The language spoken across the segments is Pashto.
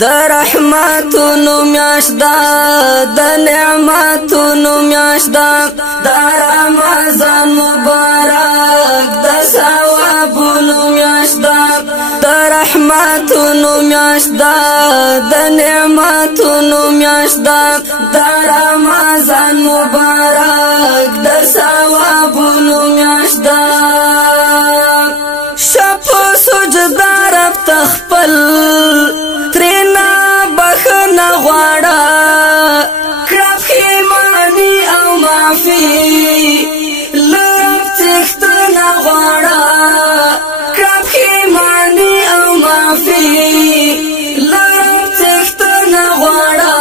در رحمتونو میاشدا د نعمتونو میاشدا د رمضان مبارک د ثوابونو میاشدا د رحمتونو میاشدا د نعمتونو میاشدا د رمضان مبارک د ثوابونو میاشدا شپ سجدا رب تخپل ترینا بخنا غواړه کړه خیمانی او معافی لرب تختنا غواړه کړه خیمانی او معافی لرب تختنا غواړه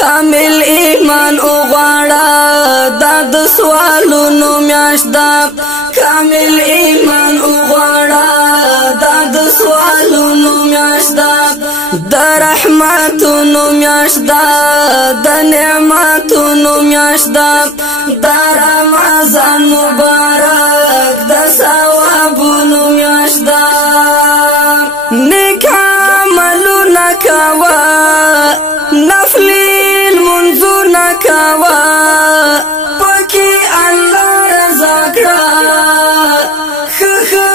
کامل ایمان او غواړه د سوالونو میاشدا کامل ایمان او غواړه د سوالونو میاشدا د رحمتونو میاشدا د نعمتونو میاشدا د رمضان مبارک د ثوابونو میاشدا نیک عملونه کوه نفلی لمونځونه کوه پکې الله رضا کړه ښه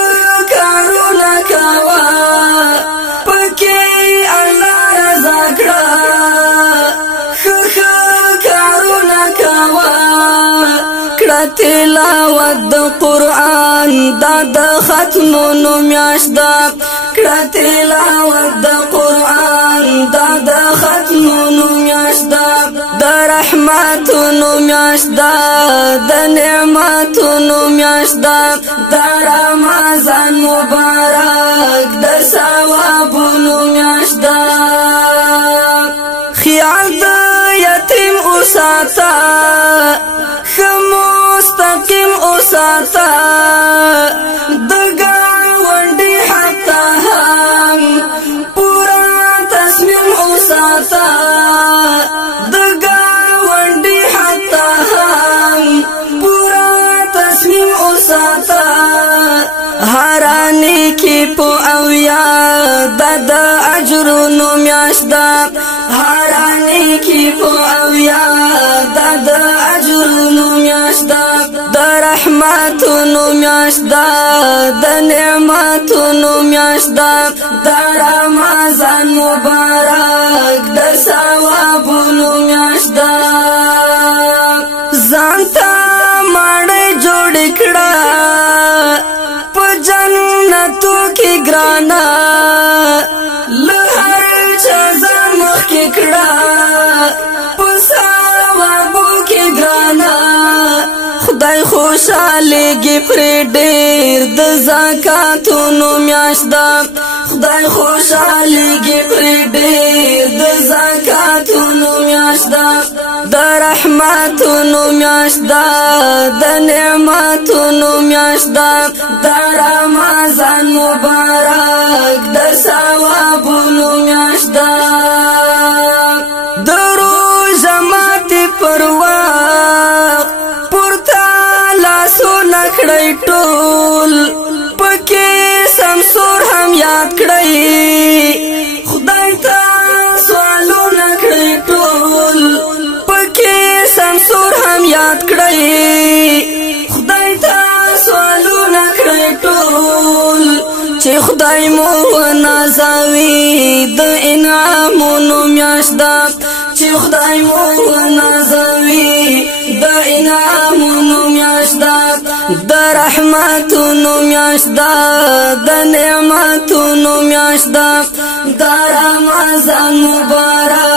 کارونه کوه پکې الله رضا کړه ښه کارونه کوه کړه تلاوت د قرآن دا د ختمونو میاشدا کړه تلاوت د قرآن دا د ختمونو میاشدا د رحمتونو میاشدا د نعمتونو میاشدا د رمضان مبارک د ثوابونو میاشدا خیال د یتیم اوساته ښه مستقیم اوساته د ګاونډي حتی هم پورا تصمیم اوساته د ګاونډي حتی هم پورا تصمیم اوساته هرانی کی په او یاد د اجرونو میاشدا هرانی کی په او یاد د اجرونو میاشدا د رحمتونو میاشدا د نعمتونو میاشدا د رمضان مبارک د ثوابونو میاشدا ځانته ماړی جوړ کړه په جنتو کې ګرانا له هر چا ځان مخکې کړه په ثوابو کې ګرانا خدای خوشالېږي پرې ډېر د زکاتونو میاشدا خدای خوشالېږي پرې ډېر د زکاتونو میاشدا د رحمتونو میاشدا د نعمتونو میاشدا د رمضان مبارک د ثوابونو میاشدا د روژه ماتې پر وخت پورته لاسونه کړئ ټول پکې سمسور هم یاد کړئ خدای ته سوالونه کړئ ټول پکې سمسور هم یاد کړئ خدای ته سوالونه کړئ ټول چې خدای مو نازوي د انعامونو میاشدا چې خدای مو نازوي د انعامونو میاشدا د رحمتونو میاشدا د نعمتونو میاشدا د رمضان مبارک